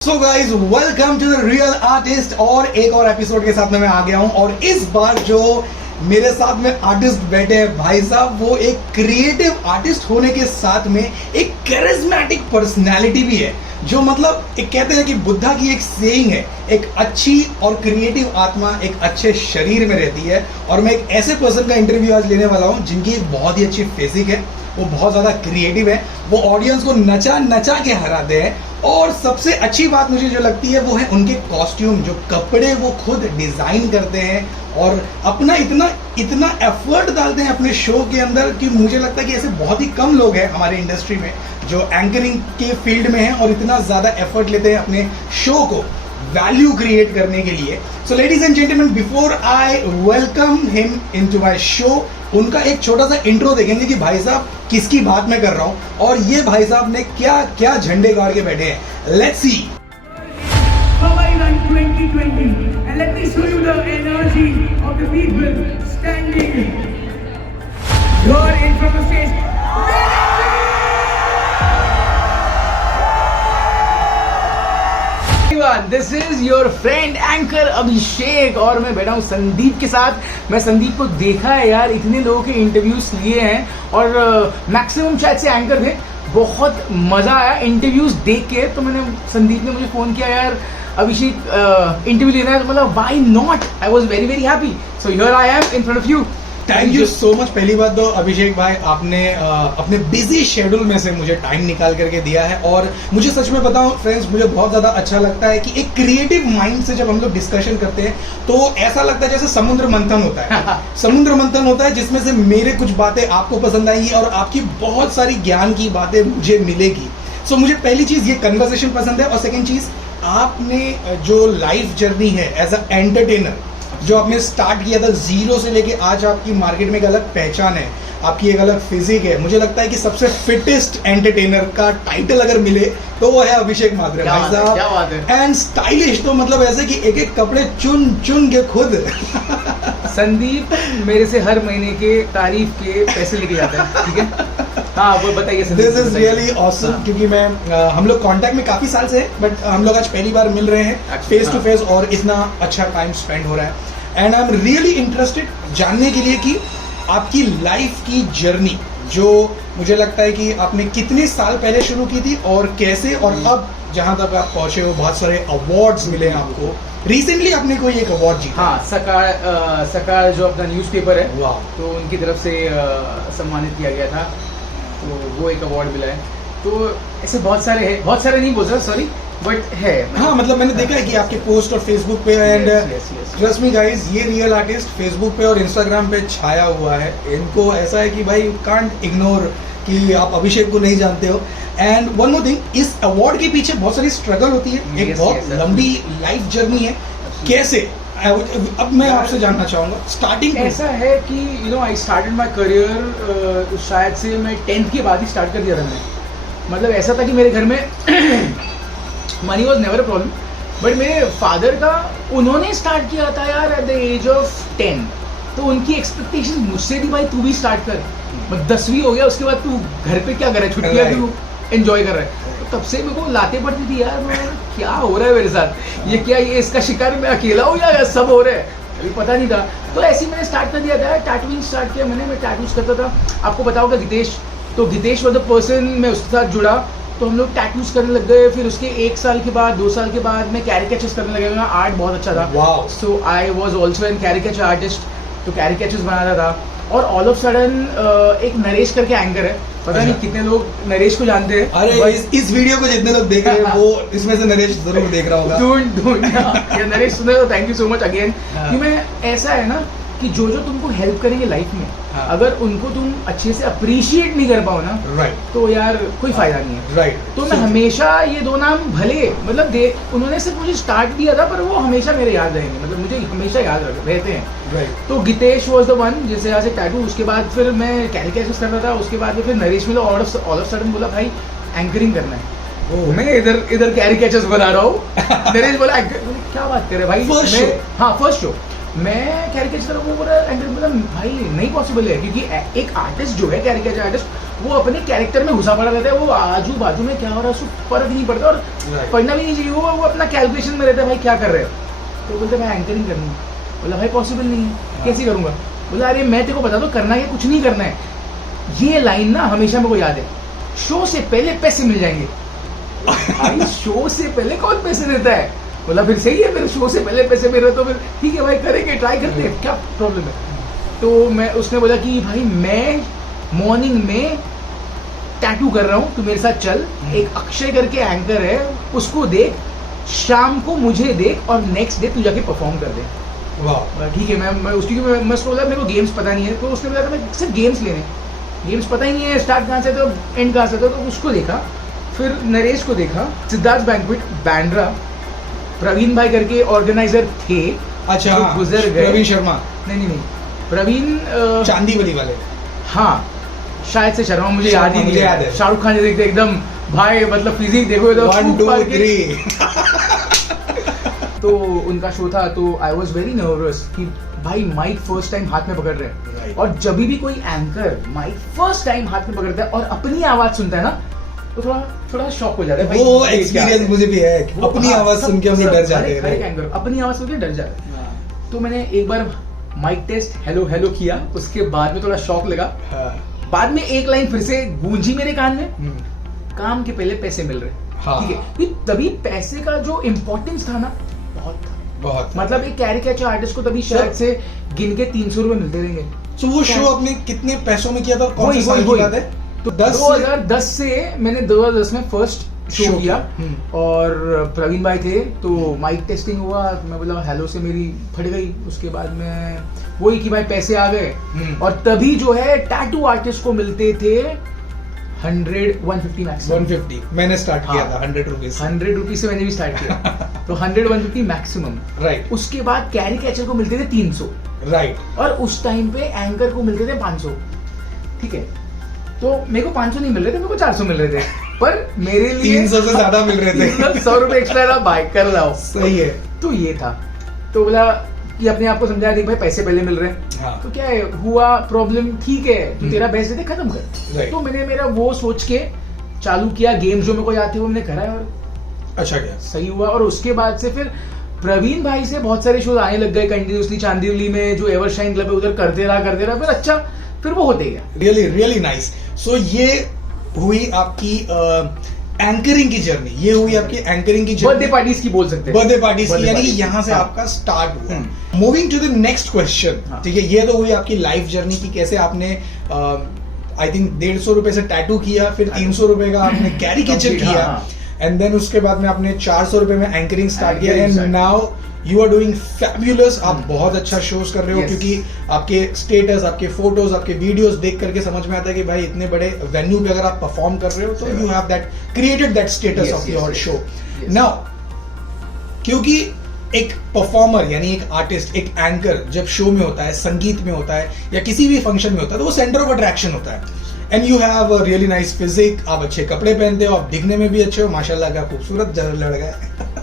So guys welcome to the real artist. और एक और एपिसोड के साथ में मैं आ गया हूं और इस बार जो मेरे साथ में आर्टिस्ट बैठे हैं भाई साहब, वो एक क्रिएटिव आर्टिस्ट होने के साथ में एक कैरिज्मेटिक पर्सनैलिटी भी है। जो मतलब एक कहते हैं कि बुद्धा की एक सेइंग है, एक अच्छी और क्रिएटिव आत्मा एक अच्छे शरीर में रहती है। और मैं एक ऐसे पर्सन का इंटरव्यू आज लेने वाला हूं जिनकी एक बहुत ही अच्छी फिजिक है, वो बहुत ज्यादा क्रिएटिव है, वो ऑडियंस को नचा नचा के हराते हैं। और सबसे अच्छी बात मुझे जो लगती है वो है उनके कॉस्ट्यूम, जो कपड़े वो खुद डिजाइन करते हैं और अपना इतना एफर्ट डालते हैं अपने शो के अंदर कि मुझे लगता है कि ऐसे बहुत ही कम लोग हैं हमारे इंडस्ट्री में जो एंकरिंग के फील्ड में हैं और इतना ज्यादा एफर्ट लेते हैं अपने शो को वैल्यू क्रिएट करने के लिए। So ladies and gentleman, before I welcome him into my show, उनका एक छोटा सा इंट्रो देखेंगे कि भाई साहब किसकी बात मैं कर रहा हूं और ये भाई साहब ने क्या क्या झंडे गाड़ के बैठे हैं। Let's see. Hawaii Run 2020, and let me show you the energy of the people standing here in front of the stage. This is your friend anchor Abhishek और मैं बैठा हूँ संदीप के साथ। मैं संदीप को देखा है यार, इतने लोगों के इंटरव्यूज लिए हैं और मैक्सिमम शायद से एंकर थे। बहुत मजा आया इंटरव्यूज देख के। तो मैंने संदीप ने मुझे फोन किया, यार अभिषेक इंटरव्यू लेना है, तो मतलब why not. I was very very happy. So here I am in front of you. Thank you so much. पहली बात तो अभिषेक भाई, आपने अपने बिजी शेड्यूल में से मुझे टाइम निकाल करके दिया है। और मुझे सच में बताऊं फ्रेंड्स, मुझे बहुत ज्यादा अच्छा लगता है कि एक क्रिएटिव माइंड से जब हम लोग डिस्कशन करते हैं तो ऐसा लगता है जैसे समुद्र मंथन होता है। समुद्र मंथन होता है जिसमें से मेरे कुछ बातें आपको पसंद आएंगी और आपकी बहुत सारी ज्ञान की बातें मुझे मिलेगी। सो मुझे पहली चीज ये कन्वर्सेशन पसंद है और सेकेंड चीज आपने जो लाइफ जर्नी है एज अ एंटरटेनर जो आपने स्टार्ट किया था जीरो से लेके आज आपकी मार्केट में एक अलग पहचान है, आपकी एक अलग फिजिक है। मुझे लगता है कि सबसे फिटेस्ट एंटरटेनर का टाइटल अगर मिले तो वो है अभिषेक म्हात्रे भाई साहब। एंड स्टाइलिश तो मतलब ऐसे कि एक एक कपड़े चुन चुन के खुद संदीप मेरे से हर महीने के तारीफ के पैसे लेके जाता है, ठीक है। हाँ वो बताइए। दिस इज रियली ऑसम क्योंकि मैं हम लोग कांटेक्ट में काफी साल से हैं, बट हम लोग आज पहली बार मिल रहे हैं फेस टू फेस और इतना अच्छा टाइम स्पेंड हो रहा है। And I am really interested जानने के लिए कि आपकी लाइफ की जर्नी, जो मुझे लगता है कि आपने कितने साल पहले शुरू की थी और कैसे, और अब जहां तक आप पहुंचे हो, बहुत सारे अवार्ड्स मिले हैं आपको। रिसेंटली आपने कोई एक अवार्ड जीता। हाँ, सकार जो अपना न्यूज़पेपर है, वाह, तो उनकी तरफ से सम्मानित किया गया था, तो वो एक अवार्ड मिला है। तो ऐसे बहुत सारे हैं, बहुत सारे नहीं बोल सकता, सॉरी, बट है। हाँ मतलब मैंने देखा है कि आपके पोस्ट और फेसबुक पे एंड ट्रस्ट मी गाइस, ये रियल आर्टिस्ट फेसबुक पे और इंस्टाग्राम पे छाया हुआ है। इनको ऐसा है कि भाई यू कांट इग्नोर कि आप अभिषेक को नहीं जानते हो। एंड वन मोर थिंग, इस अवार्ड के पीछे बहुत सारी स्ट्रगल होती है, एक बहुत लंबी लाइफ जर्नी है। कैसे, अब मैं आपसे जानना चाहूंगा स्टार्टिंग। ऐसा है कि you know I started my career शायद से मैं 10th के बाद ही स्टार्ट कर दिया था मैंने। मतलब ऐसा था कि मेरे घर में money was never a problem, but मेरे फादर का, उन्होंने स्टार्ट किया था यार एट द एज ऑफ 10। तो उनकी एक्सपेक्टेशन मुझसे भी, भाई तू भी स्टार्ट कर। मतलब 10वीं हो गया, उसके बाद तू घर पे क्या कर रहा है, छुट्टियां तू एंजॉय कर रहा है। तो तब से मेरे को लाते पड़ती थी यार, क्या हो रहा है मेरे साथ, ये क्या, ये इसका शिकार मैं अकेला हूँ या सब हो रहा है, अभी पता नहीं था। तो ऐसे ही मैंने स्टार्ट कर दिया था, टैटूइंग स्टार्ट किया मैंने। मैं टैटूज करता था, आपको पता होगा गितेश, तो गितेश वॉज द पर्सन, मैं उसके साथ जुड़ा तो हम लोग टैटूज करने लग गए। फिर उसके 1 साल के बाद, 2 साल के बाद मैं कैरिकेचर्स करने लगा। मेरा आर्ट बहुत अच्छा था, so I was also an caricature artist, तो कैरिकेचर्स बनाता था। और ऑल ऑफ सडन एक नरेश करके एंकर है, पता नहीं कितने लोग नरेश को जानते हैं। अरे इस वीडियो को जितने लोग देख रहे हैं वो इसमें से नरेश जरूर देख रहा होगा। ढूंढ ये नरेश सुने तो thank you so much again. कि मैं, ऐसा है ना कि जो तुमको हेल्प करेंगे लाइफ में, अगर उनको तुम अच्छे से अप्रिशिएट नहीं कर पाओ ना, राइट, तो यार कोई फायदा नहीं है, राइट। तो मैं हमेशा ये दो नाम भले मतलब उन्होंने सिर्फ मुझे स्टार्ट दिया था, पर वो हमेशा मेरे याद रहेंगे, मतलब मुझे हमेशा याद रहते हैं, राइट। तो गितेश वॉज द वन जिससे यहाँ से टैटू, उसके बाद फिर मैं कैरिकेचर्स कर रहा था, उसके बाद फिर नरेश मिला, ऑल ऑफ सडन बोला भाई एंकरिंग करना है। मैं इधर कैरिकेचर्स बना रहा हूँ। नरेश बोला क्या बात कर रहे भाई, फर्स्ट शो, हाँ फर्स्ट शो। मैं कैरिकेचर वो बोला एंकर मतलब भाई नहीं पॉसिबल है, क्योंकि एक आर्टिस्ट जो है कैरिकेचर आर्टिस्ट वो अपने कैरेक्टर में घुसा पड़ा रहता है, वो आजू बाजू में क्या हो रहा है उसको फर्क नहीं पड़ता, और पढ़ना भी नहीं चाहिए, वो अपना कैलकुलेशन में रहता है भाई क्या कर रहे हो। तो बोलते मैं एंकरिंग करनी है। बोला भाई पॉसिबल नहीं है, कैसे करूँगा। बोला अरे मैं तेरे को बता दो करना है कुछ नहीं करना है। ये लाइन ना हमेशा मेरे को याद है, शो से पहले पैसे मिल जाएंगे। भाई शो से पहले कौन पैसे देता है। बोला फिर सही है, फिर शो से पहले पैसे मिल रहे तो फिर ठीक है भाई करेंगे, ट्राई करते हैं, क्या प्रॉब्लम है। तो मैं उसने बोला कि भाई मैं मॉर्निंग में टैटू कर रहा हूँ, तू मेरे साथ चल, एक अक्षय करके एंकर है उसको देख, शाम को मुझे देख और नेक्स्ट डे तू जाके परफॉर्म कर दे। वाह ठीक है मैं उसकी मैं उसको बोला मेरे को गेम्स पता नहीं है, तो उसने बोला मैं सिर्फ गेम्स लेने, गेम्स पता ही नहीं है स्टार्ट कहाँ से तो एंड कहाँ से तो उसको देखा। फिर नरेश को देखा, सिद्धार्थ बैंक्वेट बैंड्रा, प्रवीण भाई करके ऑर्गेनाइजर थे, अच्छा जो गुजर गए। प्रवीण शर्मा, नहीं प्रवीण चांदीवली वाले, हाँ शायद से शर्मा, मुझे याद ही नहीं मुझे याद है। शाहरुख खान देखते एकदम भाई, मतलब फिजिक देखो तो 1 2 3 तो उनका शो था, तो आई वॉज वेरी नर्वस कि भाई माइक फर्स्ट टाइम हाथ में पकड़ रहे हैं, Right. और जब भी कोई एंकर माइक फर्स्ट टाइम हाथ में पकड़ता है और अपनी आवाज सुनता है ना, तो थोड़ा शॉक हो जाता है भाई, वो ये क्या एक्सपीरियंस है? मुझे भी है, वो अपनी हाँ, आवाज सुन के हम लोग डर जाते हर एक हैं। एंकर अपनी आवाज सुन के डर जाते हैं। तो मैंने एक बार माइक टेस्ट हेलो हेलो किया, उसके बाद में थोड़ा शॉक लगा, हाँ, बाद में एक लाइन फिर से गूंजी मेरे कान में, हम्म, काम के पहले पैसे मिल रहे। हाँ। ठीक है, क्योंकि तभी पैसे का जो इम्पोर्टेंस था ना बहुत था, बहुत मतलब एक कैरिकेचर आर्टिस्ट को तभी शायद से गिन के 300 रुपए मिलते रहेंगे। तो वो शो आपने कितने पैसों में किया था, कौन से वही- साल वही- की वही। बात है? तो 10 2010 से मैंने 2010 में फर्स्ट शो शो किया, किया, हम्म। और प्रवीण भाई थे, तो माइक टेस्टिंग हुआ, मैं बोला हेलो से मेरी फट गई, उसके बाद में वही कि भाई पैसे आ गए, और तभी जो है टैटू आर्टिस्ट को मिलते थे 100-150 मैक्सिमम। 150 मैंने स्टार्ट किया हाँ। था 100 रुपीज, 100 रुपीज से मैंने भी स्टार्ट किया, तो 100-150 मैक्सिमम। राइट उसके बाद कैरिकेचर को मिलते थे 300, राइट, और उस टाइम पे एंकर को मिलते थे 500। ठीक है, तो मेरे को 500 नहीं मिल रहे थे, मेरे को 400 मिल रहे थे, पर मेरे लिए 300 से ज्यादा मिल रहे थे। 100 रुपए एक्स्ट्रा रहा, बाइक कर रहा हूँ। सही है। तो ये था, तो बोला कि अपने आप को समझाया देख भाई पैसे पहले मिल रहे हैं, हाँ। तो क्या है हुआ प्रॉब्लम, ठीक है तो तेरा बेस्ट दे खत्म कर। Right. तो मैंने मेरा वो सोच के चालू किया, गेम जो मेरे को याद थे वो मैंने करा है, और अच्छा क्या, सही हुआ। और उसके बाद से फिर प्रवीण भाई से बहुत सारे शोज आने लग गए कंटिन्यूसली, चांदीवली में जो एवरशाइन क्लब है उधर करते रहा, फिर अच्छा फिर वो होते गया। Really really nice. सो ये हुई आपकी एंकरिंग की जर्नी, ये हुई आपकी एंकरिंग की बर्थडे जर्नी, पार्टीज की बोल सकते हैं, बर्थडे पार्टीज की, Birthday यानी कि parties। यहाँ से हाँ। आपका स्टार्ट हुआ। Moving to the next question, हाँ। ठीक है, ये तो हुई आपकी लाइफ जर्नी की, कैसे आपने आई थिंक 150 रुपए से टैटू किया, फिर 300 रुपए का आपने कैरिकेचर Complete, किया, हाँ। एंड देन उसके बाद में आपने 400 रुपए में एंकरिंग स्टार्ट किया, Anchoring and start now you are doing fabulous. आप बहुत अच्छा शोज कर रहे हो, Yes. क्योंकि आपके स्टेटस, आपके फोटोज, आपके वीडियोस देख करके समझ में आता है कि भाई इतने बड़े वेन्यू पे अगर आप परफॉर्म कर रहे हो तो you have that created that status Yes, of yes, your yes, show. yes. Now क्योंकि एक परफॉर्मर यानी एक आर्टिस्ट, एक एंकर जब शो में होता है, संगीत में होता है या किसी भी फंक्शन में होता है, तो वो सेंटर ऑफ अट्रैक्शन होता है। And you have a really nice physique, आप अच्छे कपड़े पहनते हो, आप दिखने में भी अच्छे हो, माशाल्लाह का खूबसूरत लड़का है।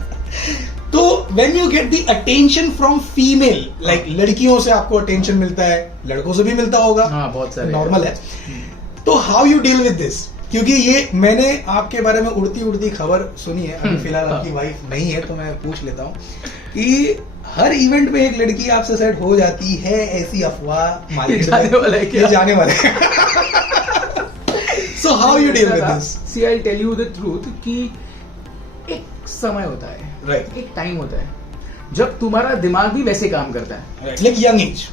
तो when you get the attention from female, like लड़कियों से आपको अटेंशन मिलता है, लड़कों से भी मिलता होगा, हाँ, बहुत सारे नॉर्मल है। तो how you deal with this? क्योंकि ये मैंने आपके बारे में उड़ती उड़ती खबर सुनी है, अभी फिलहाल आपकी वाइफ नहीं है, तो मैं पूछ लेता हूँ कि हर इवेंट में एक लड़की आपसे सेट हो जाती है, ऐसी अफवाह मार्केट जाने वाला है में क्या? ये जाने वाला है। So how you deal with this? See I tell you the truth कि एक समय होता है, Right. एक टाइम होता है जब तुम्हारा दिमाग भी वैसे काम करता है। लाइक यंग एज,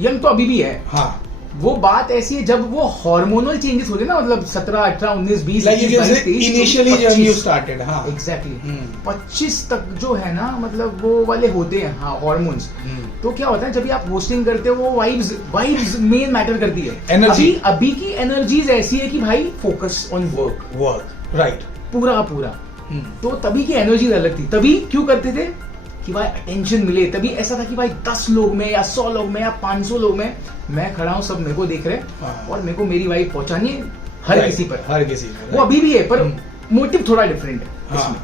यंग तो अभी भी है। हाँ, वो बात ऐसी है जब वो हार्मोनल चेंजेस होते हैं ना, मतलब 17, 18, 19, 20, like you can say initially जब यू स्टार्टेड, हाँ, एग्जैक्टली 25 तक जो है ना, मतलब वो वाले होते हैं, हाँ, हॉर्मोन्स। तो क्या होता है जब भी आप होस्टिंग करते हो, वो वाइब्स मेन मैटर करती है। Energy. अभी की एनर्जीज ऐसी है कि भाई फोकस ऑन वर्क, राइट। पूरा। तो तभी की एनर्जी अलग थी। तभी क्यों करते थे कि भाई अटेंशन मिले। तभी ऐसा था कि भाई 10 लोग में या 100 लोग में या 500 लोग में मैं खड़ा हूँ, सब मेरे को देख रहे हैं, हाँ। और मेरे को मेरी वाइफ पहुंचानी है हर किसी पर। हर किसी पर, वो अभी भी है, पर मोटिव थोड़ा डिफरेंट है हाँ। इसमें।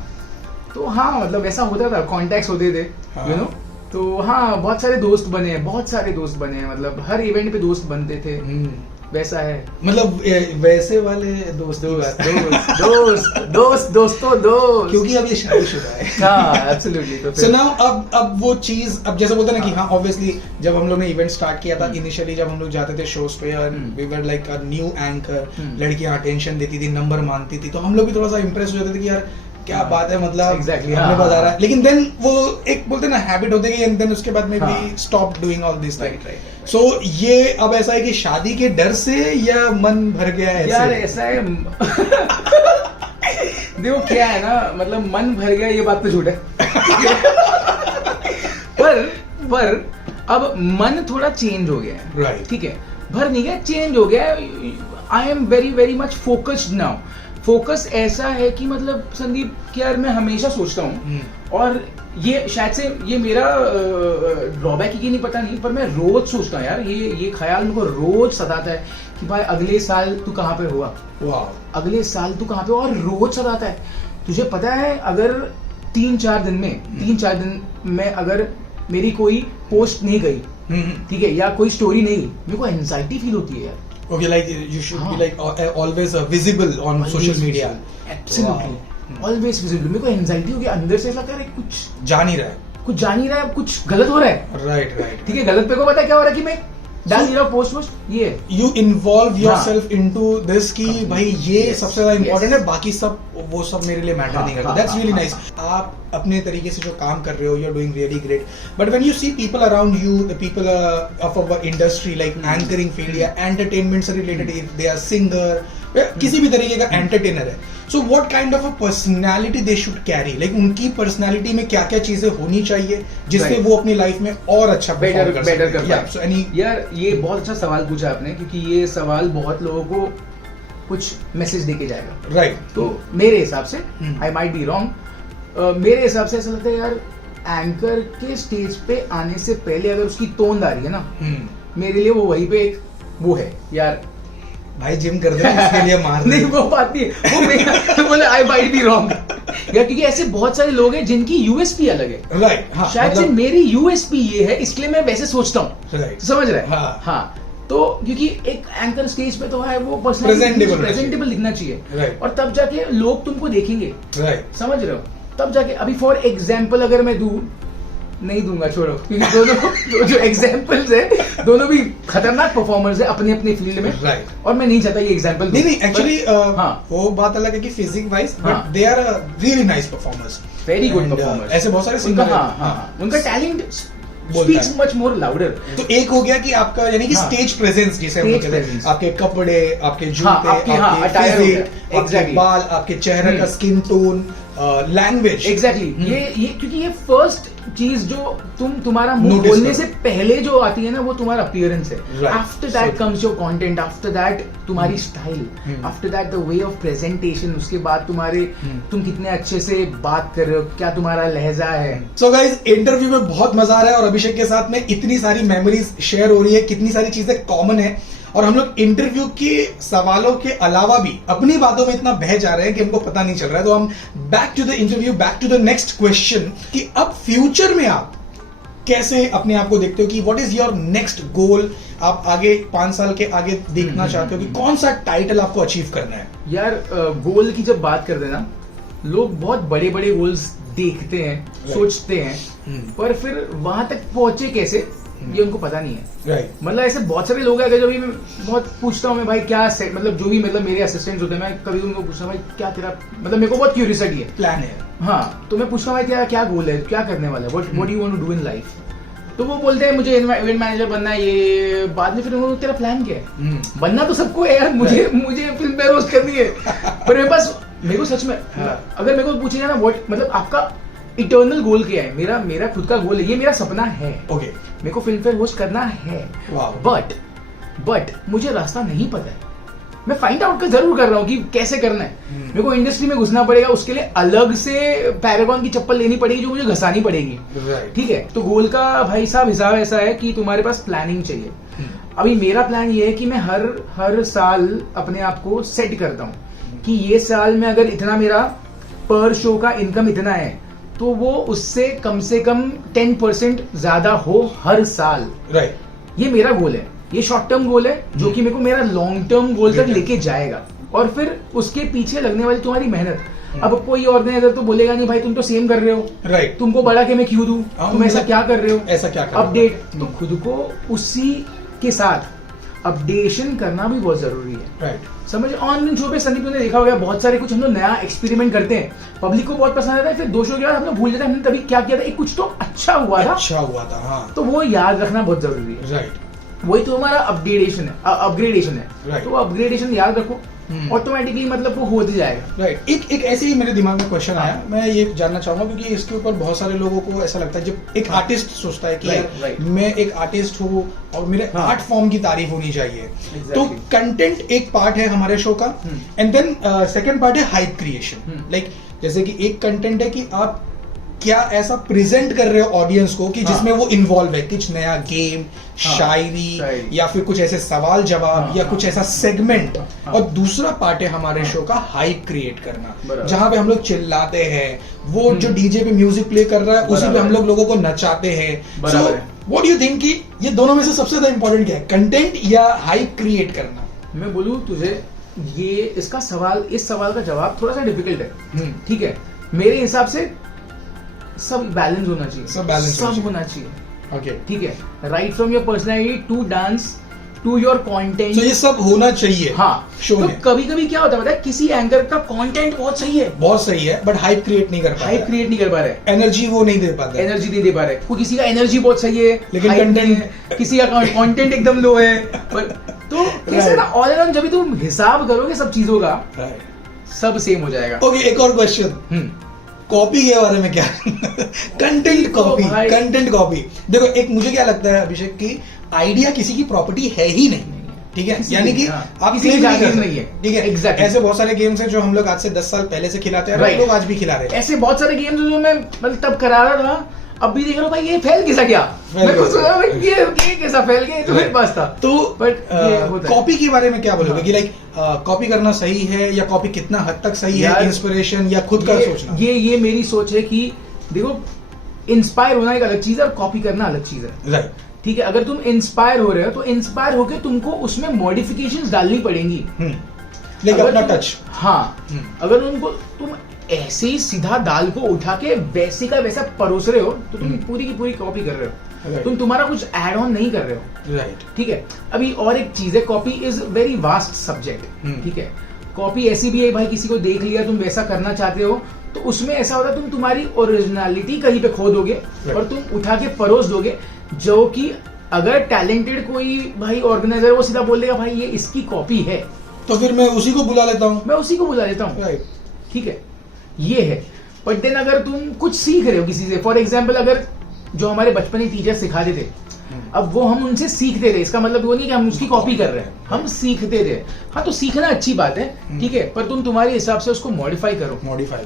तो हाँ, मतलब ऐसा होता था, कॉन्टैक्ट्स होते थे, हाँ। You know. तो हाँ, बहुत सारे दोस्त बने हैं, मतलब हर इवेंट पे दोस्त बनते थे, वैसा है। मतलब वैसे वाले दोस्त दोस्तों क्योंकि अब ये शादीशुदा है। हाँ एब्सोल्युटली। तो So now अब वो चीज, अब जैसे बोलते हैं ना कि हाँ ऑब्वियसली जब हम लोग ने इवेंट स्टार्ट किया था इनिशियली, जब हम लोग जाते थे शोज पे we were like a new anchor, लड़कियां अटेंशन देती थी, नंबर मांगती थी, तो हम लोग भी थोड़ा सा इंप्रेस हो जाते थे कि यार क्या बात है, मतलब Exactly, हमने हाँ, बता रहा हाँ। है। लेकिन देन वो एक बोलते हैं ना हैबिट होते गई, एंड देन उसके बाद में हाँ। भी stop doing all this Right. सो ये अब ऐसा है कि शादी के डर से या मन भर गया है यार ऐसे? ऐसा है देखो क्या है ना, मतलब मन भर गया ये बात तो झूठ है। पर अब मन थोड़ा चेंज हो गया है, Right. ठीक है, भर नहीं गया, चेंज हो गया है। I am very very much focused now. Focus ऐसा है कि मतलब संदीप कि यार मैं हमेशा सोचता हूँ, और ये शायद से ये मेरा ड्रॉबैक ही नहीं, पता नहीं, पर मैं रोज सोचता हूँ यार, ये ख्याल मेरे को रोज सताता है कि भाई अगले साल तू कहाँ पे हुआ, अगले साल तू कहाँ पे हुआ, और रोज सताता है। तुझे पता है अगर 3-4 दिन में अगर मेरी कोई पोस्ट नहीं गई, ठीक है, या कोई स्टोरी नहीं गई, मेरे को एंजाइटी फील होती है यार। Okay, like you should be like always visible on social media. Absolutely, always visible. मेरे को एंजाइटी हो गई अंदर से, ऐसा कर कुछ जा नहीं रहा है. कुछ गलत हो रहा है। Right. ठीक है, गलत पे को पता है क्या हो रहा है कि मैं डाल नहीं रहा हूँ पोस्ट ये। You involve yourself into this कि भाई ये Yes, सबसे ज्यादा इम्पोर्टेंट yes. है, बाकी सब वो सब मेरे लिए मैटर हाँ, नहीं करता. हाँ, That's हाँ, really हाँ, nice. आप अपने तरीके से जो काम कर रहे हो, you're doing really great. But when you see people around you, the people of our industry like anchoring field या entertainment से related, if they are singer, किसी भी तरीके का एंटरटेनर है, so what kind of a personality they should carry? Like उनकी personality में क्या क्या चीजें होनी चाहिए जिससे Right. वो अपनी लाइफ में और अच्छा बेटर perform कर सकें? पाए। Yeah, so any यार ये बहुत अच्छा सवाल पूछा आपने, क्योंकि ये सवाल बहुत लोगों को कुछ मैसेज देके जाएगा। right. तो मेरे हिसाब से, हम्म। आई माइट बी रॉन्ग, मेरे हिसाब से ऐसा लगता है यार, एंकर के स्टेज पे आने से पहले अगर उसकी तोंद आ रही है ना, मेरे लिए वो वहीं पे एक वो है यार, भाई जिम कर दे इसके लिए मार नहीं वो बात नहीं है, वो मेरा बोले आई माइट बी रॉन्ग यार, क्योंकि ऐसे बहुत सारे लोग हैं जिनकी यूएसपी अलग है। राइट. हाँ, शायद से मेरी यूएसपी ये है, इसलिए मैं वैसे सोचता हूँ। राइट. समझ रहे हैं? हाँ. हाँ, तो क्योंकि एक एंकर स्टेज पे तो है वो प्रेजेंटेबल दिखना चाहिए, Right. और तब जाके लोग तुमको देखेंगे। राइट. समझ रहे हो? तब जाके, अभी फॉर एग्जाम्पल अगर मैं दूं, नहीं दूंगा, छोड़ो, क्योंकि दोनों जो एग्जाम्पल्स है दोनों भी खतरनाक परफॉर्मर्स है अपनी अपनी फील्ड में, राइट. और मैं नहीं चाहता ये एग्जाम्पल नहीं एक्चुअली हाँ, वो बात अलग है कि फिजिक वाइज, हाँ. But they are really nice performers, very good And, performers. ऐसे बहुत सारे उनका सिंगर हाँ, उनका टैलेंट बोलता स्पीक्स है. Much more louder. तो एक हो गया कि आपका यानी कि हाँ. स्टेज प्रेजेंस जिसे हम लोग Stage कहते हैं, presence. आपके कपड़े, आपके जूते, हाँ, आपकी, हाँ, आपके attire हो फिजिक, गया. आपके Exactly. बाल, आपके चेहरे का स्किन टोन, लैंग्वेज. एग्जैक्टली, ये क्योंकि ये फर्स्ट चीज जो तुम्हारा मुंह Notice बोलने करो. से पहले जो आती है ना, वो तुम्हारा अपीयरेंस है। Right. After that So- comes your content, after that तुम्हारी style, after that the way of presentation, उसके बाद तुम्हारे तुम कितने अच्छे से बात कर रहे हो, क्या तुम्हारा लहजा है। सो गाइज, इंटरव्यू में बहुत मजा आ रहा है और अभिषेक के साथ में इतनी सारी मेमोरीज शेयर हो रही है, कितनी सारी चीजें कॉमन है, और हम लोग इंटरव्यू के सवालों के अलावा भी अपनी बातों में इतना बह जा रहे हैं कि हमको पता नहीं चल रहा है। तो हम back to the interview, back to the next question कि अब फ्यूचर में आप कैसे अपने आप को देखते हो, कि व्हाट इज योर नेक्स्ट गोल? आप आगे 5 साल के आगे देखना चाहते हो कि कौन सा टाइटल आपको अचीव करना है? यार गोल की जब बात करते हैं ना, लोग बहुत बड़े बड़े गोल्स देखते हैं, सोचते हैं, पर फिर वहां तक पहुंचे कैसे ये उनको पता नहीं है। राइट. मतलब ऐसे बहुत सारे लोग हैं, जब भी मैं बहुत पूछता हूँ मैं, भाई क्या मतलब जो भी मतलब मेरे असिस्टेंट्स होते हैं, मैं कभी उनको पूछता हूँ भाई क्या तेरा, मतलब मेरे को बहुत क्यूरियोसिटी है, प्लान है. हाँ, तो मैं पूछता हूँ भाई क्या क्या गोल है, क्या करने वाला है, what do you want to do in life? तो वो बोलते हैं मुझे इवेंट मैनेजर बनना है, ये बाद में फिर वो तेरा प्लान क्या है? बनना तो सबको है यार, मुझे फिल्म में रोज करनी है, पर मेरे पास, मेरे को सच में अगर मेरे को पूछेगा ना व्हाट मतलब आपका इटर्नल गोल क्या है, मेरा खुद का गोल है, ये मेरा सपना है, ओके. मेरे को फिल्म फेयर होस्ट करना है, वाह. बट मुझे रास्ता नहीं पता है। मैं फाइंड आउट जरूर कर रहा हूँ कि कैसे करना है। मेरे को इंडस्ट्री में घुसना पड़ेगा, उसके लिए अलग से पैरागॉन की चप्पल लेनी पड़ेगी जो मुझे घसानी पड़ेगी। Right. ठीक है, तो गोल का भाई साहब हिसाब ऐसा है कि तुम्हारे पास प्लानिंग चाहिए। अभी मेरा प्लान ये है कि मैं हर साल अपने आप को सेट करता हूँ कि ये साल में अगर इतना मेरा पर शो का इनकम इतना है, तो वो उससे कम से कम 10% ज्यादा हो हर साल। राइट। ये मेरा गोल है, ये शॉर्ट टर्म गोल है जो कि मेरे को मेरा लॉन्ग टर्म गोल तक Great. लेके जाएगा। और फिर उसके पीछे लगने वाली तुम्हारी मेहनत, अब कोई ऑर्गेनाइजर तो बोलेगा नहीं भाई तुम तो सेम कर रहे हो, राइट। तुमको बढ़ा के मैं क्यों दूं, हाँ, तुम ऐसा मतलब क्या कर रहे हो, ऐसा क्या कर रहे हो? अपडेट। तो खुद को उसी के साथ अपडेशन करना भी बहुत जरूरी है। राइट। समझ ऑनलाइन शो पे संदीप ने देखा होगा बहुत सारे कुछ हम लोग नया एक्सपेरिमेंट करते हैं, पब्लिक को बहुत पसंद आता है, फिर 2 शो के बाद हम लोग भूल जाते हैं हमने तभी क्या किया था, एक कुछ तो अच्छा हुआ था, अच्छा हुआ था, हाँ। तो वो याद रखना बहुत जरूरी है। राइट। वही तो हमारा अपग्रेडेशन है। Right. तो अपग्रेडेशन याद रखो, ऑटोमेटिकली मतलब वो होते जाएगा। राइट। एक ऐसे ही मेरे दिमाग में क्वेश्चन आया, मैं ये जानना चाहूंगा क्योंकि इसके ऊपर बहुत सारे लोगों को ऐसा लगता है, जब एक आर्टिस्ट सोचता है कि Right, यार right. मैं एक आर्टिस्ट हूँ और मेरे हाँ. आर्ट फॉर्म की तारीफ होनी चाहिए। Exactly. तो कंटेंट एक पार्ट है हमारे शो का, एंड देन सेकंड पार्ट है हाइप क्रिएशन। लाइक जैसे कि एक कंटेंट है कि आप क्या ऐसा प्रेजेंट कर रहे हो ऑडियंस को कि जिसमें वो इन्वॉल्व है, कुछ नया गेम, शायरी या फिर कुछ ऐसे सवाल जवाब या कुछ ऐसा सेगमेंट। और दूसरा पार्ट है हमारे शो का हाइप क्रिएट करना, जहां पे हम लोग चिल्लाते हैं, वो जो डीजे पे म्यूजिक प्ले कर रहा है उसी पे हम लोगों को नचाते हैं। So what do you think कि ये दोनों में से सबसे ज्यादा इंपॉर्टेंट क्या है, कंटेंट या हाइप क्रिएट करना? मैं बोलूं तुझे, ये इसका सवाल, इस सवाल का जवाब थोड़ा सा डिफिकल्ट है। ठीक है, मेरे हिसाब से सब बैलेंस होना चाहिए, सब होना चाहिए। ओके, ठीक है, right from your personality to dance to your content, तो ये सब होना चाहिए। हाँ, शो तो में कभी कभी क्या होता है पता है, किसी एंकर का कंटेंट बहुत सही है, बट हाइप क्रिएट नहीं कर पा हाइप क्रिएट नहीं कर पा रहे, एनर्जी वो नहीं दे पाता, एनर्जी नहीं दे पा रहे। कोई किसी का एनर्जी बहुत सही है लेकिन hype content- नहीं है, किसी का कंटेंट एकदम लो है। तो कैसे ना ऑल अराउंड जब भी तुम हिसाब करोगे सब चीजों का, सब सेम हो जाएगा। ओके, एक और क्वेश्चन, कॉपी के बारे में क्या? Content copy, content copy. देखो, एक मुझे क्या लगता है अभिषेक की आइडिया किसी की प्रॉपर्टी है ही नहीं, ठीक है, यानी कि आप किसी की claim जागीर कर सकते। नहीं है। ठीक है, Exactly. ऐसे बहुत सारे गेम्स हैं जो हम लोग आज से 10 साल पहले से खिलाते हैं, Right. लोग आज भी खिला रहे हैं। ऐसे बहुत सारे गेम्स जो मैं मतलब तब करा रहा था, अब भी देख रहा हूँ भाई ये फैल कैसा गया, फैल मैं गया। कुछ सोचा भाई ये कैसा फैल गया, ये तो मेरे पास था। तो बट कॉपी के बारे में क्या बोलोगे कि लाइक कॉपी करना सही है या कॉपी कितना हद तक सही है, यार, इंस्पिरेशन या खुद का सोचना? ये मेरी सोच है कि देखो, इंस्पायर होना एक अलग चीज है और कॉपी करना अलग चीज है। राइट। ठीक है, अगर तुम इंस्पायर हो रहे हो तो इंस्पायर होके तुमको उसमें मॉडिफिकेशंस डालनी पड़ेंगी, लेकिन अपना टच। हाँ, अगर उनको तुम ऐसे ही सीधा दाल को उठा के वैसे का वैसा परोस रहे हो तो तुम पूरी की पूरी कॉपी कर रहे हो, Right. तुम तुम्हारा कुछ ऐड ऑन नहीं कर रहे हो। राइट। ठीक है, अभी और एक चीज है, copy is very vast subject. ठीक है, कॉपी ऐसी भी है भाई, किसी को देख लिया तुम वैसा करना चाहते हो तो उसमें ऐसा होता है तुम तुम्हारी ओरिजिनलिटी कहीं पे खो दोगे और तुम उठा के परोस दोगे, जो कि अगर टैलेंटेड कोई भाई ऑर्गेनाइजर वो सीधा बोल देगा भाई ये इसकी कॉपी है, तो फिर मैं उसी को बुला लेता हूँ। मैं उसी को बुला लेता हूँ। राइट। ठीक है, ये है। बट देन अगर तुम कुछ सीख रहे हो किसी से, फॉर एग्जाम्पल अगर जो हमारे बचपन टीचर सिखाते थे, अब वो हम उनसे सीखते थे, इसका मतलब वो नहीं कि हम उसकी कॉपी कर रहे हैं, हम सीखते थे। हाँ, तो सीखना अच्छी बात है, ठीक है, पर तुम तुम्हारे हिसाब से उसको मॉडिफाई करो,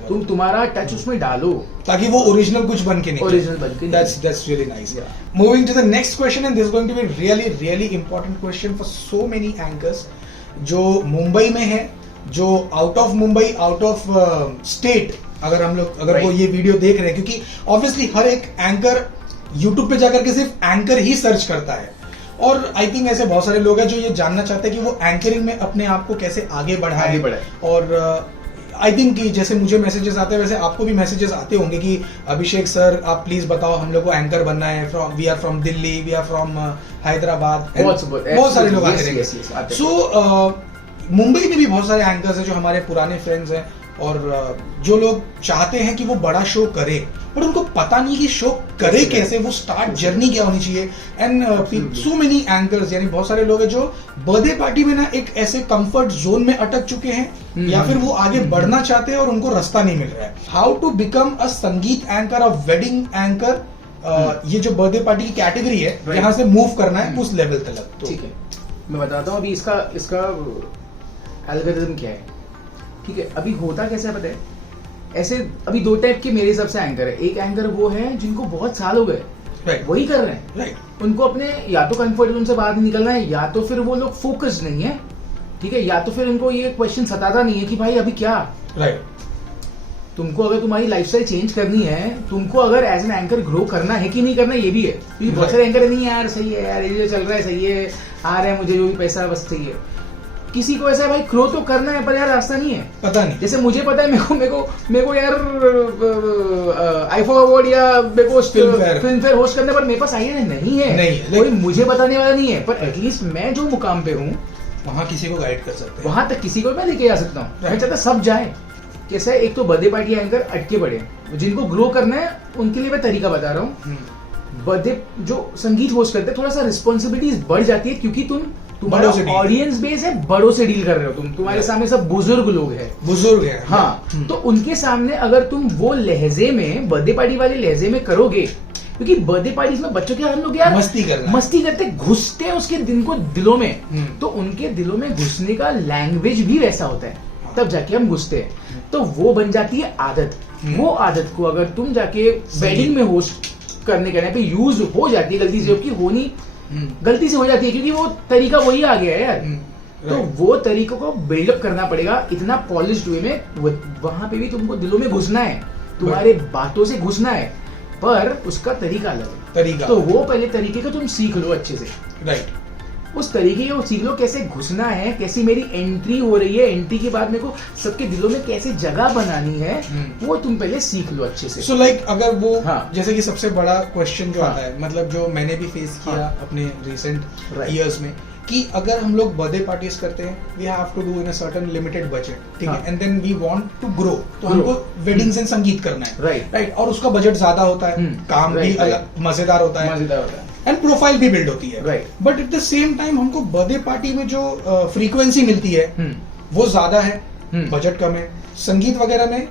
तुम तुम्हारा टच उसमें डालो ताकि वो ओरिजिनल कुछ बन के निकले। ओरिजिनल बन के। That's really nice. Moving to the next question, and this is going to be really important question for so many anchors जो मुंबई में है, जो out of Mumbai, out of state, अगर वो ये वीडियो देख रहे हैं, क्योंकि ऑब्वियसली हर एक एंकर यूट्यूब पे जाकर के सिर्फ एंकर ही सर्च करता है, और आई थिंक ऐसे बहुत सारे लोग हैं जो ये जानना चाहते हैं कि वो एंकरिंग में अपने आप को कैसे आगे बढ़ाए। और आई थिंक कि जैसे मुझे मैसेजेस आते हैं वैसे आपको भी मैसेजेस आते होंगे कि अभिषेक सर आप प्लीज बताओ, हम लोग को एंकर बनना है, we are from Delhi, we are from Hyderabad, बहुत सारे लोग आते हैं। सो मुंबई में भी बहुत सारे एंकर्स हैं जो हमारे पुराने फ्रेंड्स हैं, और जो लोग चाहते हैं कि वो बड़ा शो करे, पर उनको पता नहीं कि शो करे कैसे, वो स्टार्ट जर्नी क्या होनी चाहिए। एंड सो मेनी एंकर्स, यानी बहुत सारे लोग हैं जो बर्थडे पार्टी में ना एक ऐसे कंफर्ट जोन में अटक चुके हैं, या फिर वो आगे बढ़ना चाहते हैं और उनको रास्ता नहीं मिल रहा है। हाउ टू बिकम अ संगीत एंकर, अ वेडिंग एंकर, ये जो बर्थडे पार्टी की कैटेगरी है, यहाँ से मूव करना है उस लेवल तक। ठीक है, मैं बताता हूँ अभी इसका एल्गोरिथम क्या है। ठीक है, अभी होता कैसे है पता है, ऐसे अभी 2 टाइप के मेरे हिसाब से एंकर है। एक एंकर वो है जिनको बहुत साल हो गए वही कर रहे हैं, उनको अपने या तो कंफर्ट जोन से बाहर निकलना है, या तो फिर वो लोग फोकस नहीं है। ठीक है, या तो फिर उनको ये क्वेश्चन सताता नहीं है कि भाई अभी क्या। तुमको अगर तुम्हारी लाइफस्टाइल चेंज करनी है, तुमको अगर एज एन एंकर ग्रो करना है कि नहीं करना, ये भी है। क्योंकि बहुत सारे एंकर है, नहीं यार सही है यार, ये जो चल रहा है सही है, आ रहा है मुझे जो भी पैसा बस चाहिए। किसी को ऐसा है भाई ग्रो तो करना है, पर यार रास्ता नहीं है, पता नहीं। जैसे मुझे पता है, मेरे को यार आईफा अवार्ड या मेरे को फिल्म फेयर होस्ट करने पर मेरे पास आइडिया नहीं है, कोई मुझे बताने वाला नहीं है, पर एटलीस्ट मैं जो मुकाम पे हूँ वहां किसी को गाइड कर सकते हैं, वहां तक किसी को मैं लेके जा सकता हूँ। मैं चाहता सब जाए। कैसा है, एक तो बर्थडे पार्टी एंकर अटके पड़े, जिनको ग्रो करना है उनके लिए मैं तरीका बता रहा हूँ। बर्थडे जो संगीत होस्ट करते हैं, थोड़ा सा रिस्पॉन्सिबिलिटीज बढ़ जाती है, क्योंकि तुम्हारा ऑडियंस बेस है, बड़ों से डील कर रहे हो, तुम्हारे सामने सब बुजुर्ग लोग हैं, बुजुर्ग हैं। हाँ, तो उनके सामने अगर तुम वो लहजे में, बर्थडे पार्टी वाले लहजे में करोगे, क्योंकि बर्थडे पार्टीज में बच्चों के हम लोग यार मस्ती करते, घुसते हैं उसके दिलों में, तो उनके दिलों में घुसने का लैंग्वेज भी वैसा होता है, तब जाके हम घुसते हैं। तो वो बन जाती है आदत। वो आदत को अगर तुम जाके वेडिंग में होस्ट करने के पे यूज हो जाती है, गलती से, कि होनी गलती से हो जाती है, क्योंकि वो तरीका वही आ गया है यार। तो वो तरीकों को बिल्डअप करना पड़ेगा इतना पॉलिश्ड वे में। वहां पे भी तुमको दिलों में घुसना है, तुम्हारे बातों से घुसना है, पर उसका तरीका अलग है। तो वो पहले तरीके को तुम सीख लो अच्छे से, राइट। उस तरीके को सीख लो, कैसे घुसना है, कैसी मेरी एंट्री हो रही है, एंट्री के बाद मेरे को सबके दिलों में कैसे जगह बनानी है, वो तुम पहले सीख लो अच्छे से। So like, अगर वो हाँ, जैसे कि सबसे बड़ा क्वेश्चन जो हाँ, आता है, मतलब जो मैंने भी फेस किया हाँ, अपने रिसेंट ईयर्स में, कि अगर हम लोग बर्थडे पार्टीज करते हैं, we have to do in a certain limited budget, ठीक है, and then we want to grow, तो हमको वेडिंग्स एंड संगीत करना है, राइट, और उसका बजट ज्यादा होता है, काम भी अलग मजेदार होता है, एंड प्रोफाइल भी बिल्ड होती है, but at the same time हमको बर्थडे पार्टी में जो फ्रीक्वेंसी मिलती है वो ज्यादा है, बजट कम है। संगीत वगैरह में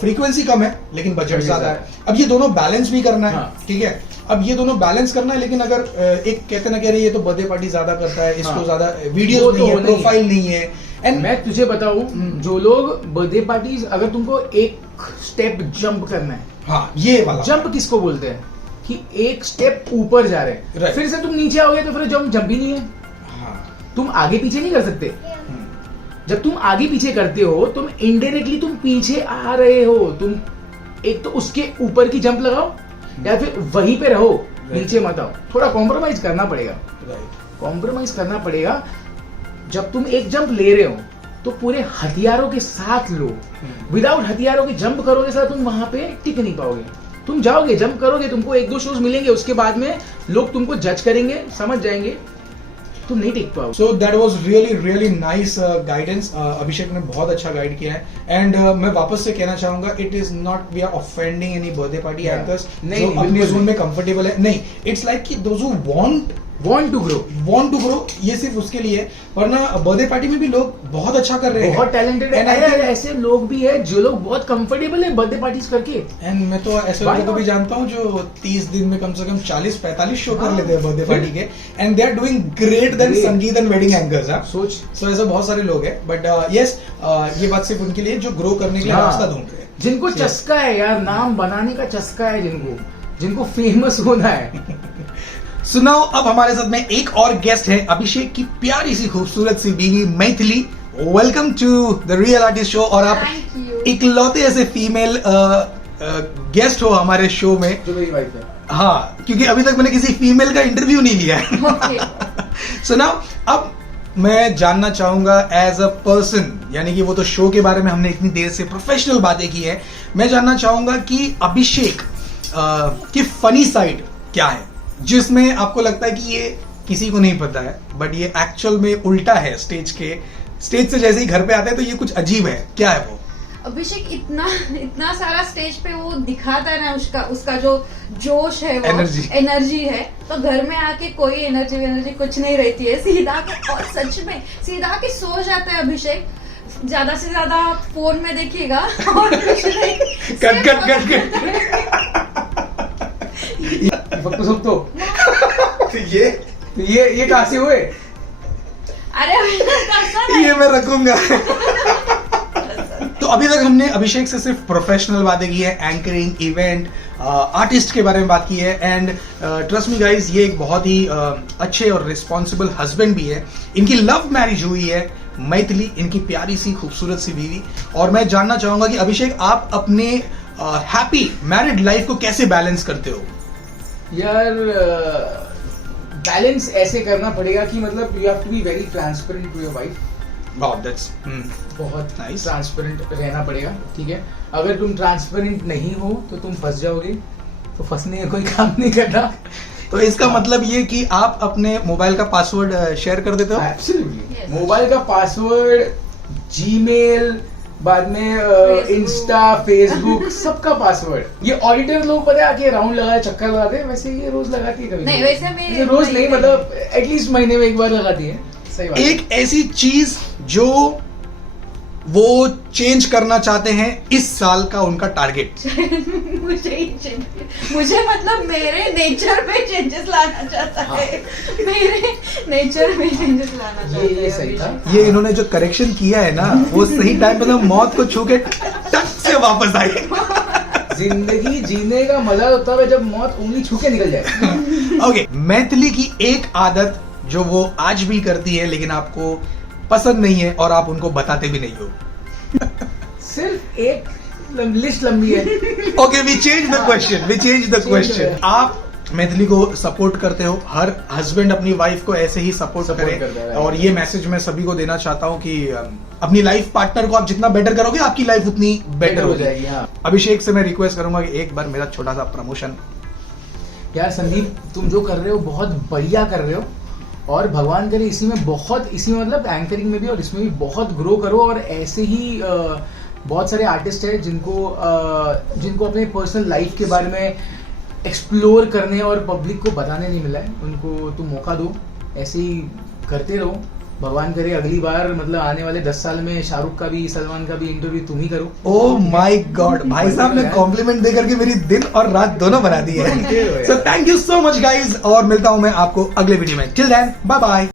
फ्रीक्वेंसी कम है लेकिन बजट ज्यादा है। अब ये दोनों बैलेंस भी करना है, ठीक है, अब ये दोनों बैलेंस करना है, लेकिन अगर एक कहते ना, कह रहे ये तो बर्थडे पार्टी ज्यादा करता है, इसको ज्यादा वीडियो नहीं है, प्रोफाइल नहीं है। एंड मैं तुझे बताऊं, जो लोग बर्थडे पार्टीज, अगर तुमको एक स्टेप जंप करना है, हाँ, ये वाला जंप किसको बोलते हैं, कि एक स्टेप ऊपर जा रहे हैं, फिर से तुम नीचे आओगे तो फिर जंप ही नहीं है। हाँ, तुम आगे पीछे नहीं कर सकते। जब तुम आगे पीछे करते हो, तुम इनडायरेक्टली तुम पीछे आ रहे हो। तुम एक तो उसके ऊपर की जंप लगाओ, या फिर वहीं पे रहो, नीचे मत आओ। थोड़ा कॉम्प्रोमाइज करना पड़ेगा, कॉम्प्रोमाइज करना पड़ेगा। जब तुम एक जंप ले रहे हो तो पूरे हथियारों के साथ लो। विदाउट हथियारों के जंप करोगे सर, तुम वहां पे टिक नहीं पाओगे। तुम जाओगे, जंप करोगे, तुमको 1-2 शोज मिलेंगे, उसके बाद में लोग तुमको जज करेंगे, समझ जाएंगे, तुम नहीं टिक पाओगे। So that was really nice guidance. Abhishek ने बहुत अच्छा गाइड किया है, एंड मैं वापस से कहना चाहूंगा, it is not we are offending any birthday party anchors जो अपने जोन में कंफर्टेबल है, नहीं, इट्स लाइक कि those who want to grow, ये सिर्फ उसके लिए। वरना बर्थडे पार्टी में भी लोग बहुत अच्छा कर रहे हैं, बहुत टैलेंटेड है, ऐसे लोग भी है जो लोग बहुत कंफर्टेबल है बर्थडे पार्टीज करके। एंड मैं तो ऐसे लोगों को भी जानता हूँ जो 30 दिन में कम से कम 40-45 शो कर लेते हैं बर्थडे पार्टी के, and they are doing great then sangeet and wedding anchors. सोच, सो ऐसे बहुत सारे लोग हैं, बट यस, ये बात सिर्फ उनके लिए जो ग्रो करने के लिए रास्ता ढूंढ रहे हैं, जिनको चस्का है यार, नाम बनाने का चस्का है, जिनको फेमस होना है। सुनाओ, अब हमारे साथ में एक और गेस्ट है, अभिषेक की प्यारी सी खूबसूरत सी बीवी Maithili. Welcome to the real artist show. और आप इकलौते ऐसे फीमेल गेस्ट हो हमारे शो में जो मेरी वाइफ है। हाँ, क्योंकि अभी तक मैंने किसी फीमेल का इंटरव्यू नहीं लिया है। सुनाओ, अब मैं जानना चाहूंगा एज अ पर्सन, यानी कि वो तो शो के बारे में हमने इतनी देर से प्रोफेशनल बातें की है, मैं जानना चाहूंगा कि अभिषेक की फनी साइड क्या है, जिसमें आपको लगता है कि ये किसी को नहीं पता है, बट ये एक्चुअल में उल्टा है। स्टेज से जैसे ही घर पे आते हैं तो ये कुछ अजीब है, क्या है वो? अभिषेक इतना सारा स्टेज पे वो दिखाता है ना, उसका जो जोश है, वो एनर्जी है, तो घर में आके कोई एनर्जी कुछ नहीं रहती है। सीधा के, और सच में सीधा के सो जाता है अभिषेक। ज्यादा से ज्यादा फोन में देखिएगा और कुछ नहीं। कट तो ये कहाँ से हुए? अरे ये मैं रखूंगा। तो अभी तक हमने अभिषेक से सिर्फ प्रोफेशनल बातें की है, एंकरिंग, इवेंट, आर्टिस्ट के बारे में बात की है, एंड ट्रस्ट मी गाइस, ये एक बहुत ही अच्छे और रिस्पॉन्सिबल हस्बैंड भी है। इनकी लव मैरिज हुई है, मैथिली इनकी प्यारी सी खूबसूरत सी बीवी। और मैं जानना चाहूंगा कि अभिषेक, आप अपने हैप्पी मैरिड लाइफ को कैसे बैलेंस करते हो? यार बैलेंस ऐसे करना पड़ेगा कि मतलब you have to be very transparent to your wife. Wow, that's बहुत Nice. ट्रांसपेरेंट रहना पड़ेगा, ठीक है। अगर तुम ट्रांसपेरेंट नहीं हो तो तुम फंस जाओगे, तो फंसने का कोई काम नहीं करना। तो इसका मतलब ये कि आप अपने मोबाइल का पासवर्ड शेयर कर देते हो? एब्सोल्युटली। Yes. मोबाइल का पासवर्ड, जीमेल, बाद में इंस्टा, फेसबुक, सबका पासवर्ड। ये ऑडिटर लोग पता है आके राउंड लगाए, चक्कर लगाते हैं, वैसे ये रोज लगाती है कभी नहीं, कभी। वैसे मैं रोज नहीं, मतलब एटलीस्ट महीने में एक बार लगाती है। सही बात है। एक ऐसी चीज जो वो चेंज करना चाहते हैं इस साल का उनका टारगेट। मुझे मतलब मेरे नेचर में चेंजेस लाना चाहता है। मेरे नेचर में चेंजेस लाना चाहता है। ये सही था। ये इन्होंने जो करेक्शन किया है ना, वो सही टाइम पे तो मौत को छू के टक से वापस आई। जिंदगी जीने का मजा तो तब है जब मौत उंगली छू के निकल जाए। ओके, मैथिली की एक आदत जो वो आज भी करती है लेकिन आपको पसंद नहीं है और आप उनको बताते भी नहीं हो। सिर्फ एक लिस्ट लंबी है। Okay, we change the question. आप मैथिली को सपोर्ट करते हो, हर हस्बैंड अपनी वाइफ को ऐसे ही सपोर्ट Support करे। करता है। और ये मैसेज मैं सभी को देना चाहता हूँ कि अपनी लाइफ पार्टनर को आप जितना बेटर करोगे, आपकी लाइफ उतनी बेटर हो जाएगी। हाँ। अभिषेक से मैं रिक्वेस्ट करूंगा कि एक बार मेरा छोटा सा प्रमोशन। यार संदीप, तुम जो कर रहे हो बहुत बढ़िया कर रहे हो, और भगवान करे इसी में मतलब एंकरिंग में भी और इसमें भी बहुत ग्रो करो। और ऐसे ही बहुत सारे आर्टिस्ट हैं जिनको अपने पर्सनल लाइफ के बारे में एक्सप्लोर करने और पब्लिक को बताने नहीं मिला है, उनको तुम मौका दो, ऐसे ही करते रहो। भगवान करे अगली बार मतलब आने वाले 10 साल में शाहरुख का भी, सलमान का भी इंटरव्यू तुम ही करो। ओह माय गॉड, भाई साहब ने कॉम्प्लीमेंट देकर के मेरी दिन और रात दोनों बना दी है। So thank you so much guys, और मिलता हूं मैं आपको अगले वीडियो में। Till then, bye bye.